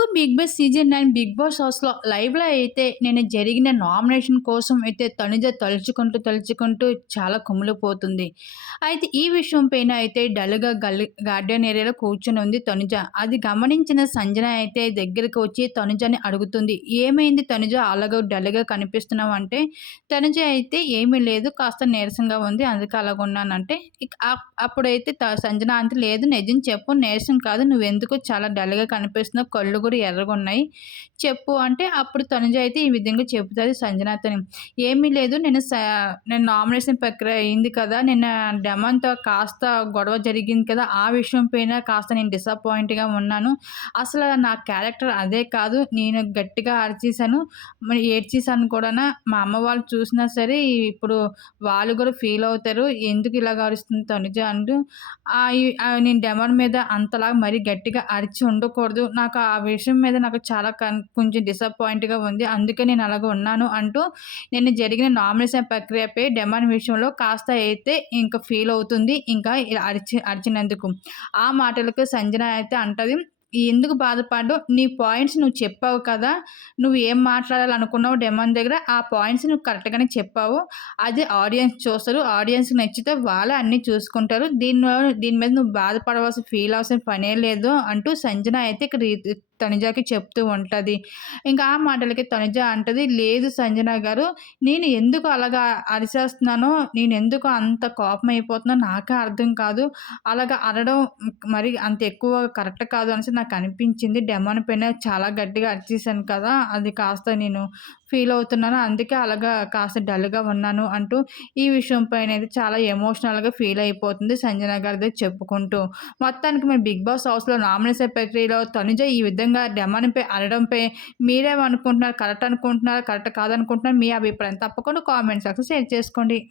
మీకు big boss season nine big boss హౌస్లో లైవ్లో అయితే నేను జరిగిన నామినేషన్ కోసం అయితే తనుజ తలుచుకుంటూ తలుచుకుంటూ చాలా కుమిలిపోతుంది అయితే ఈ విషయం పైన అయితే డల్గా గల్ గార్డెన్ ఏరియాలో కూర్చొని ఉంది తనుజ. అది గమనించిన సంజన అయితే దగ్గరికి వచ్చి తనుజని అడుగుతుంది. ఏమైంది తనుజ? అలాగ డల్గా కనిపిస్తున్నావు అంటే తనుజ అయితే ఏమీ లేదు కాస్త నీరసంగా ఉంది అందుకే అలాగ ఉన్నానంటే అప్- అప్పుడైతే త- సంజన అంత లేదు నిజం చెప్పు నీరసం కాదు నువ్వెందుకు చాలా డల్గా కనిపిస్తున్నావు? కళ్ళు కూడా ఎర్రగా ఉన్నాయి చెప్పు అంటే అప్పుడు తనుజ అయితే ఈ విధంగా చెబుతుంది సంజనాతని. ఏమీ లేదు నేను నేను నామినేషన్ ప్రక్రియ అయింది కదా నిన్న డెమన్తో కాస్త గొడవ జరిగింది కదా ఆ విషయం పైన కాస్త నేను డిసప్పాయింట్గా ఉన్నాను. అసలు నా క్యారెక్టర్ అదే కాదు నేను గట్టిగా అరిచేసాను మరి ఏడ్చేసాను కూడా మా అమ్మ వాళ్ళు చూసినా సరే ఇప్పుడు వాళ్ళు కూడా ఫీల్ అవుతారు ఎందుకు ఇలాగ అరుస్తుంది తనుజ అంటూ. ఆ నేను డెమన్ మీద అంతలా మరీ గట్టిగా అరిచి ఉండకూడదు. నాకు ఆ విషయం విషయం మీద నాకు చాలా కన్ కొంచెం డిసప్పాయింట్గా ఉంది. అందుకే నేను అలాగ ఉన్నాను అంటూ నేను జరిగిన నామినేషన్ ప్రక్రియపై డెమాన్ విషయంలో కాస్త అయితే ఇంకా ఫీల్ అవుతుంది ఇంకా అరిచి అరిచినందుకు. ఆ మాటలకు సంజన అయితే అంటది ఎందుకు బాధపడ్డు నీ పాయింట్స్ నువ్వు చెప్పావు కదా నువ్వు ఏం మాట్లాడాలనుకున్నావు డెమాన్ దగ్గర? ఆ పాయింట్స్ నువ్వు కరెక్ట్గానే చెప్పావు. అది ఆడియన్స్ చూస్తారు ఆడియన్స్ నచ్చితే వాళ్ళే అన్నీ చూసుకుంటారు. దీని దీని మీద నువ్వు బాధపడవలసిన ఫీల్ అవ్వాల్సిన పనే లేదు అంటూ సంజన అయితే ఇక్కడ తనుజాకి చెప్తూ ఉంటుంది. ఇంకా ఆ మాటలకి తనుజ అంటది లేదు సంజన గారు నేను ఎందుకు అలాగా అరిచేస్తున్నానో నేను ఎందుకు అంత కోపం అయిపోతున్నానో నాకే అర్థం కాదు. అలాగా అరడం మరి అంత ఎక్కువ కరెక్ట్ కాదు అనేసి నాకు అనిపించింది. డెమాన్ పైన చాలా గట్టిగా అరిచేసాను కదా అది కాస్త నేను ఫీల్ అవుతున్నాను. అందుకే అలాగా కాస్త డల్గా ఉన్నాను అంటూ ఈ విషయం పైన అయితే చాలా ఎమోషనల్గా ఫీల్ అయిపోతుంది సంజన గారిది చెప్పుకుంటూ. మొత్తానికి మరి బిగ్ బాస్ హౌస్లో నామినేషన్ ప్రక్రియలో తనుజ ఈ విధంగా డెమాన్పై అనడంపై మీరేమనుకుంటున్నారు? కరెక్ట్ అనుకుంటున్నారా? కరెక్ట్ కాదనుకుంటున్నారు? మీ అభిప్రాయం తప్పకుండా కామెంట్ సెక్షన్ షేర్ చేసుకోండి.